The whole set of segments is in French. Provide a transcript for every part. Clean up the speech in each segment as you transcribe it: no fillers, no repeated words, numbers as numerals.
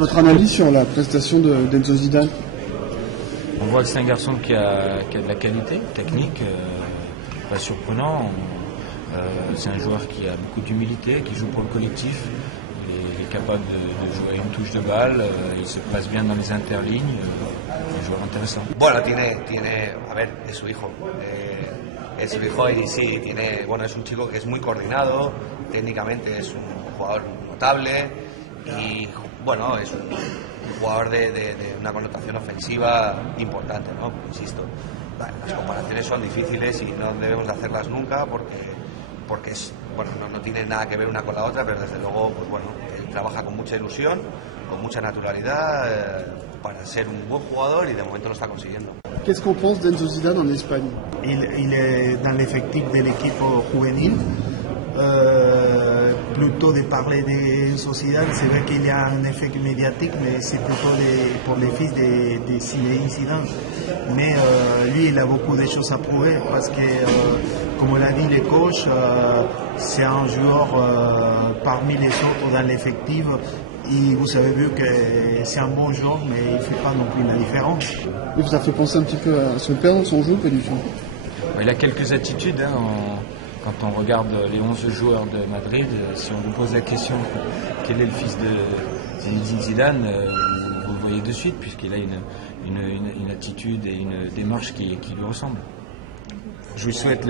Votre analyse sur la prestation d'Enzo Zidane? On voit que c'est un garçon qui a de la qualité technique, pas surprenant. C'est un joueur qui a beaucoup d'humilité, qui joue pour le collectif. Il est capable de jouer une touche de balle, il se place bien dans les interlignes. Un joueur intéressant. Bueno, a ver, es su hijo. Es su hijo y sí, es un chico que es muy coordinado, técnicamente es un jugador notable y bueno, es un jugador de una connotación ofensiva importante, ¿no? Insisto, las comparaciones son difíciles y no debemos de hacerlas nunca porque no tiene nada que ver una con la otra, pero desde luego, pues bueno, él trabaja con mucha ilusión, con mucha naturalidad para ser un buen jugador y de momento lo está consiguiendo. Qu'est-ce qu'on pense d'Enzo Zidane en Espagne? Il est dans l'effectif de l'équipe juvénile. Plutôt de parler de Zidane, c'est vrai qu'il y a un effet médiatique, mais c'est plutôt pour les fils de Zinedine Zidane. Mais lui, il a beaucoup de choses à prouver parce que, comme l'a dit le coach, c'est un joueur parmi les autres dans l'effectif. Et vous avez vu que c'est un bon joueur, mais il ne fait pas non plus la différence. Il vous a fait penser un petit peu à son père dans son jeu, pas du tout? Il a quelques attitudes. Quand on regarde les 11 joueurs de Madrid, si on vous pose la question quel est le fils de Zinedine Zidane, vous le voyez de suite, puisqu'il a une attitude et une démarche qui lui ressemble. Je lui souhaite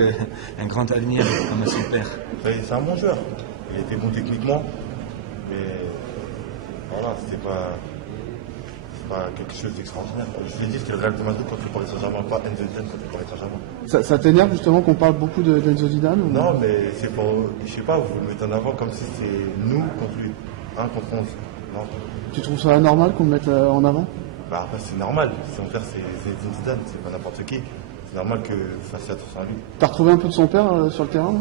un grand avenir comme à son père. C'est un bon joueur. Il était bon techniquement, mais voilà, c'est pas quelque chose d'extraordinaire. Je l'ai dit, c'était le Real de Madrid contre le Paris Saint-Germain, pas Enzo Zidane contre le Paris Saint-Germain. Ça t'énerve justement qu'on parle beaucoup d'Enzo Zidane ou... Non, mais c'est pour, je sais pas, vous le mettez en avant comme si c'était nous contre lui, 1 contre 11. Non. Tu trouves ça anormal qu'on le mette en avant? Bah après c'est normal, son père c'est Zidane, c'est pas n'importe qui. C'est normal que vous fassiez attention à lui. T'as retrouvé un peu de son père sur le terrain?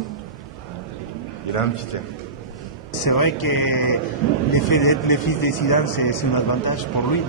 Il a un petit air. C'est vrai que le fait d'être le fils de Zidane, c'est un avantage pour lui.